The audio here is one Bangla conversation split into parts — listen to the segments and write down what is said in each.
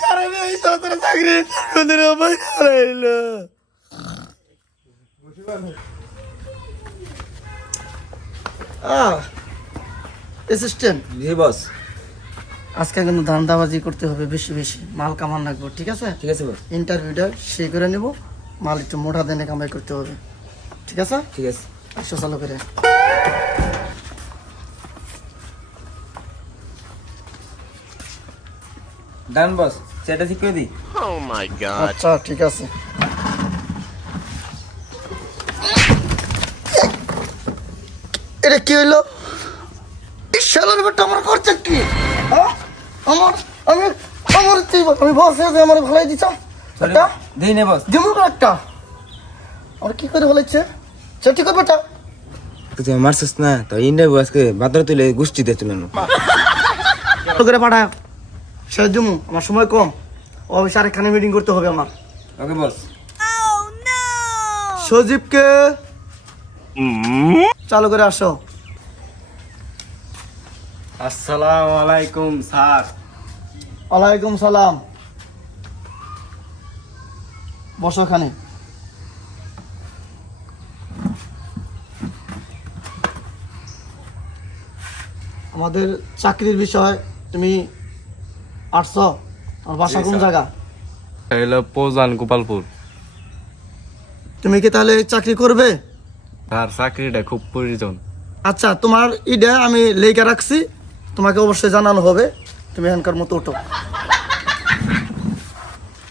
কারণে এই সতেরো চাকরি কোনদিন হইলো অ্যাসিস্ট্যান্ট জি বস। আজকে কিন্তু ধান্দাবাজি করতে হবে, বেশি বেশি মাল কামান রাখবো, ঠিক আছে? ঠিক আছে বস। ইন্টারভিউটা সে করে নেব, মাল একটু মোটা দেনে কামাই করতে হবে, ঠিক আছে? ঠিক আছে। আসো চালু করে। ডান বস, সেটা ঠিক করে দিই। আচ্ছা ঠিক আছে। এটা কি হইলো? শালার বেটা আমার করছে কি? আমার আমি আমার আমি বসে আছে, আমার ভালাই দিছাম একটা দেই নে বস। দিমু একটা আর কি করে ভালাইছে সে ঠিক করবে টা তুই মারছিস না তো ইন্টারভিউ আজকে বাদর তুলে গোষ্ঠী দিয়ে তুলে করে পাঠা সে দিমু, আমার সময় কম, অফিস আরেকখানে মিটিং করতে হবে আমার। ওকে বস। সজীবকে চালু করে আসো। আসসালামু আলাইকুম স্যার। ওয়ালাইকুম সালাম। বসো ওখানে। আমাদের চাকরির বিষয় তুমি আসছো, আমার বাসা কোন জায়গা? হলো পৌজান গোপালপুর। তুমি কি তাহলে চাকরি করবে? স্যার চাকরিটা খুব প্রয়োজন। আচ্ছা, তোমার ইডা আমি লেখা রাখছি, তোমাকে অবশ্যই জানানো হবে, তুমি এখানকার মতো ওঠো।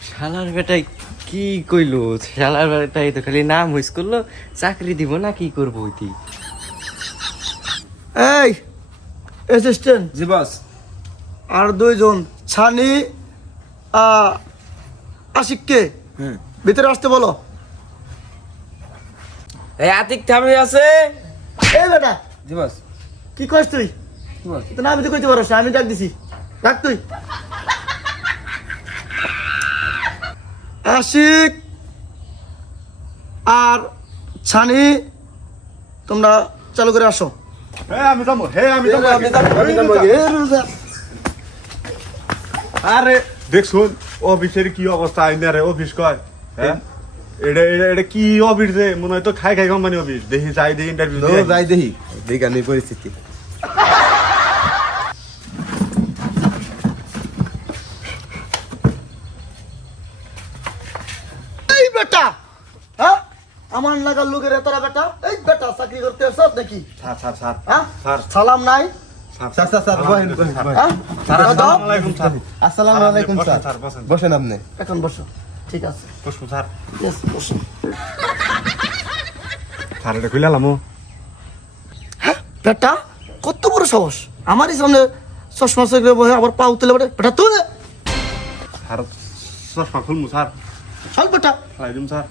শালার বেটাই কি কইলো? শালার বেটাই তো খালি নাম হইস করলো, চাকরি দিব না কি করবো ওইটি? এই অ্যাসিস্ট্যান্ট জি বস। আর দুইজন ছানি আশিককে ভিতরে আসতে বলো। এই আতিক থামে আছে। এই বেটা জি বস। কি কইস তুই? কি বস? তো না, আমি তো কইতে পারছ, আমি ডাক দিছি, রাখ তুই। আশিক আর ছানি তোমরা চালু করে আসো। আমি যাবো, আমি আরে দেখুন অফিসের কি অবস্থা, আইনা রে অফিস কয় হ্যাঁ এটা এটা এটা কি অফিস রে, মনে হয় তো খাই খাই কোম্পানি অফিস। দেখি যাই দেখি ইন্টারভিউ যাই দেখি বিজ্ঞানী পরিস্থিতি। এই বেটা, হ্যাঁ আমার লাগার লোকের তোরা বেটা, এই বেটা চাকরি করতে আসছ নাকি? স্যার স্যার স্যার হ্যাঁ স্যার সালাম নাই? স্যার স্যার স্যার স্যার বহেন বহেন হ্যাঁ আসসালামু আলাইকুম স্যার। আসসালামু আলাইকুম স্যার। স্যার বসেন বসেন আপনি। এখন বসো, ঠিক আছে? বসুন স্যার। ইয়েস বসো। স্যার এটা খুইলাম হ্যাঁ বেটা, কত বড় সাহস আমারই সামনে চশমা সেগুলো বহে আবার পাও তুলে বেটা, বেটা তুলে স্যার চশমা খুলমু স্যার। চল বেটা, খাই দিম স্যার।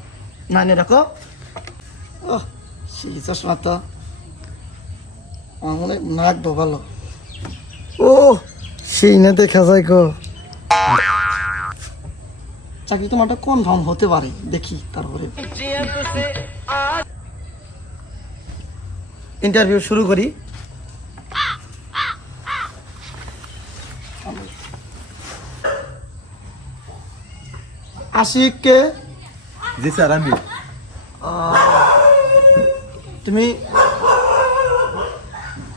না নে রাখো। ও সেই চশমা তো আমার মনে নাকবো ভালো। ও সেই না দেখা যায় গো। চাকরি তোমারটা কনফার্ম হতে পারে, দেখি তারপরে ইন্টারভিউ শুরু করি। আশিককে জি স্যার আমি। তুমি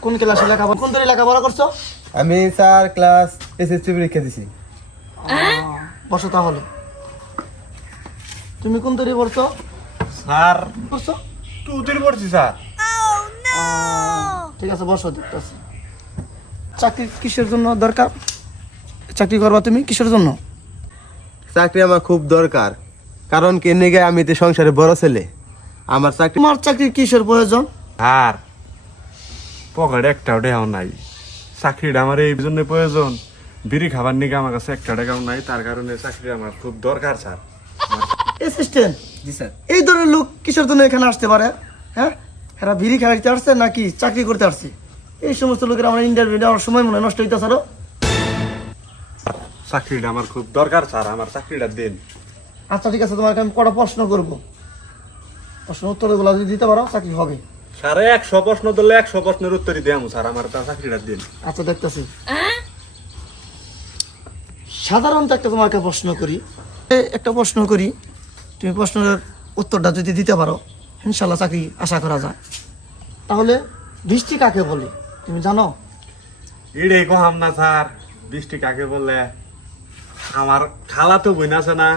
কোন ক্লাসে লেখাপড়া, কোন ধরে লেখাপড়া করছো? আমি স্যার ক্লাস এসএসসি পরীক্ষা দিছি। বসো তাহলে। তুমি কোন তৈরি পড়ছো? স্যার পড়ছো? তুই পড়ছি স্যার। ঠিক আছে বসো, দেখতেছি। চাকরি কিসের জন্য দরকার? চাকরি করবা তুমি কিসের জন্য? চাকরি আমার খুব দরকার, কারণ কেন গে আমি তো সংসারে বড় ছেলে। আমার চাকরি তোমার চাকরি কিসের প্রয়োজন? স্যার পকেটে একটা টাকাও নাই, চাকরিটা আমার এই জন্য প্রয়োজন। বিড়ি খাবার নিকে আমার কাছে একটা টাকাও নাই, তার কারণে চাকরি আমার খুব দরকার স্যার। অ্যাসিস্ট্যান্ট, জি স্যার। এই ধরনের লোক কিসের জন্য এখানে আসতে পারে? হ্যাঁ, এরা বিড়ি খাইতে আসছে নাকি চাকরি করতে আসছে? এই সমস্ত লোকের আমার ইন্টারভিউ দেওয়ার সময় মনে নষ্ট হইতেছে। আরো চাকরিটা আমার খুব দরকার স্যার, আমার চাকরিটা দিন। আচ্ছা ঠিক আছে, তোমাকে আমি কটা প্রশ্ন করবো, প্রশ্ন উত্তরগুলো যদি দিতে পারো চাকরি হবে। স্যার 100 প্রশ্ন দিলে 100 প্রশ্নের উত্তরই দেবো স্যার, আমার চাকরিটা দিন। আচ্ছা দেখতেছি। সাধারণত একটা তোমাকে প্রশ্ন করি, একটা প্রশ্ন করি, তুমি প্রশ্নের উত্তরটা যদি দিতে পারো ইনশাল্লাহ চাকরি আশা করা যায়। তাহলে বৃষ্টি কাকে বলে তুমি জানো? এটাই কহাম না স্যার, বৃষ্টি কাকে বলে? আমার খালা তো বোন আছে না,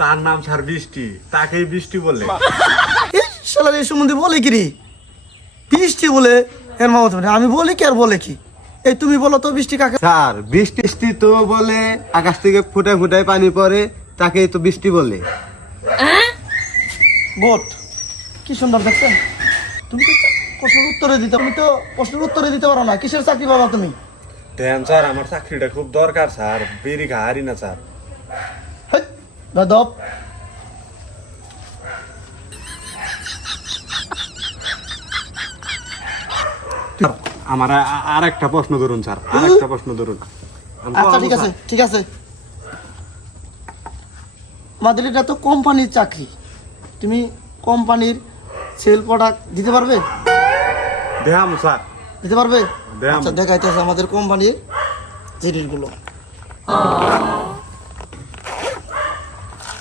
তার নাম স্যার বৃষ্টি, তাকেই বৃষ্টি বলে। এই শালার এই সম্বন্ধে বলে কি রে? বৃষ্টি বলে এর মামা তুমি, আমি বলি কি আর বলে কি? এই তুমি বলো তো বৃষ্টি কাকে? স্যার বৃষ্টি তো বলে আকাশ থেকে ফুটায় ফুটায় পানি পড়ে, তাকেই তো বৃষ্টি বলে। বোট কি সুন্দর দেখছেন। তুমি তো প্রশ্নের উত্তরে দিতে, তুমি তো প্রশ্নের উত্তরে দিতে পারো না, কিসের চাকরি পাবা তুমি? দেন স্যার, আমার চাকরিটা খুব দরকার স্যার, বিড়ি খাহারি না স্যার। হেৎ, বেদব। আমার আর একটা প্রশ্ন ধরুন স্যার, আর একটা প্রশ্ন ধরুন। আমি আচ্ছা বলবো ঠিক আছে, স্যার। ঠিক আছে। আমাদের এটা তো কোম্পানির চাকরি, তুমি কোম্পানির সেল প্রোডাক্ট দিতে পারবে? দেখাম স্যার। দিতে পারবে? দেন। আচ্ছা দেখাইতেছে আমাদের কোম্পানির জিনিসগুলো।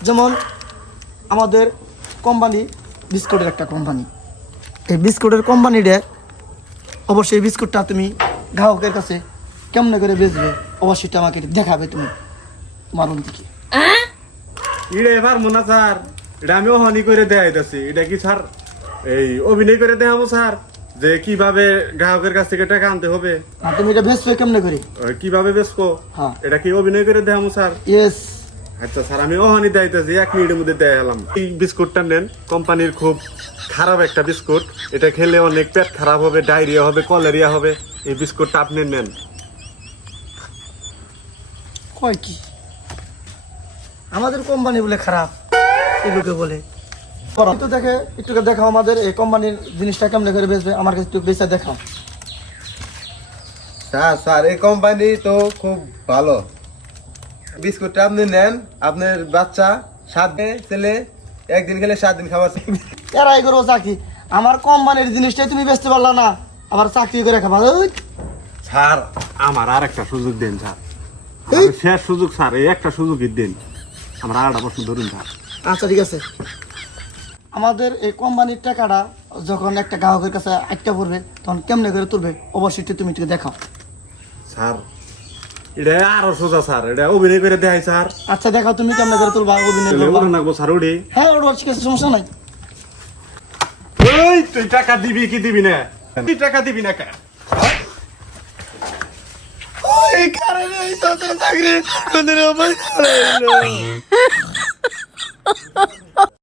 যেমন আমাদের কোম্পানি বিস্কুটের একটা কোম্পানি, এই বিস্কুটের কোম্পানিটা অবশ্যই এই বিস্কুটটা তুমি গ্রাহকের কাছে কেমন করে বেচবে অবশ্যই এটা আমাকে দেখাবে তুমি তোমার দিকে। এটা এবার মনে স্যার, এটা আমি অহানি করে দেখাইতেছি। এটা কি স্যার এই অভিনয় করে দেখাবো স্যার, যে কিভাবে গ্রাহকের কাছ থেকে টাকা আনতে হবে, আর তুমি এটা বেচবে কেমন করে? কিভাবে বেচবো, হ্যাঁ। এটা কি অভিনয় করে দেখাবো স্যার? ইয়েস। আচ্ছা স্যার, আমি অহানি দেখাইতেছি, 1 মিনিটের মধ্যে দেখালাম। এই বিস্কুটটা নেন, কোম্পানির খুব খারাপ একটা বিস্কুট, এটা খেলে অনেক পেট খারাপ হবে, ডায়রিয়া হবে, কলেরিয়া হবে। এই বিস্কুটটা আপনি নেন। কয় কি আমাদের কোম্পানি বলে খারাপ, এই লোকে বলে করো তো। দেখে একটু দেখাও আমাদের এই কোম্পানির জিনিসটা কেমন করে বেচবে, আমার কাছে একটু বেচা দেখাও। স্যার এই কোম্পানি তো খুব ভালো। বিস্কুটটা আপনি নেন, আপনার বাচ্চা 7 দিন ছেলে 1 দিন খেলে 7 দিন খাবার। এরাই করবো চাকরি, আমার কোম্পানির জিনিসটাই তুমি বেচতে পারলা না, আবার চাকরি করে খাবা। ওই, স্যার আমার আর একটা সুযোগ দেন স্যার, আমার শেষ সুযোগ স্যার, এই একটা সুযোগই দিন। আমরা আর একটা প্রশ্ন ধরুন স্যার। আচ্ছা ঠিক আছে। আমাদের এই কোম্পানির টাকাটা যখন একটা গ্রাহকের কাছে আটকা পড়বে তখন কেমনে করে তুলবে অবশ্যই তুমি একটু দেখাও। স্যার এটা আরো সোজা স্যার, এটা অভিনয় করে দেখাই স্যার। আচ্ছা দেখাও তুমি কেমনে করে তুলবা, অভিনয় তাহলে করবা। ওরা নাকবো স্যার ওডি। হ্যাঁ ওর ঠিক আছে, সমস্যা নাই। ওই তুই টাকা দিবি কি দিবি না? তুই টাকা দিবি না কেন? এই কারণে চাকরি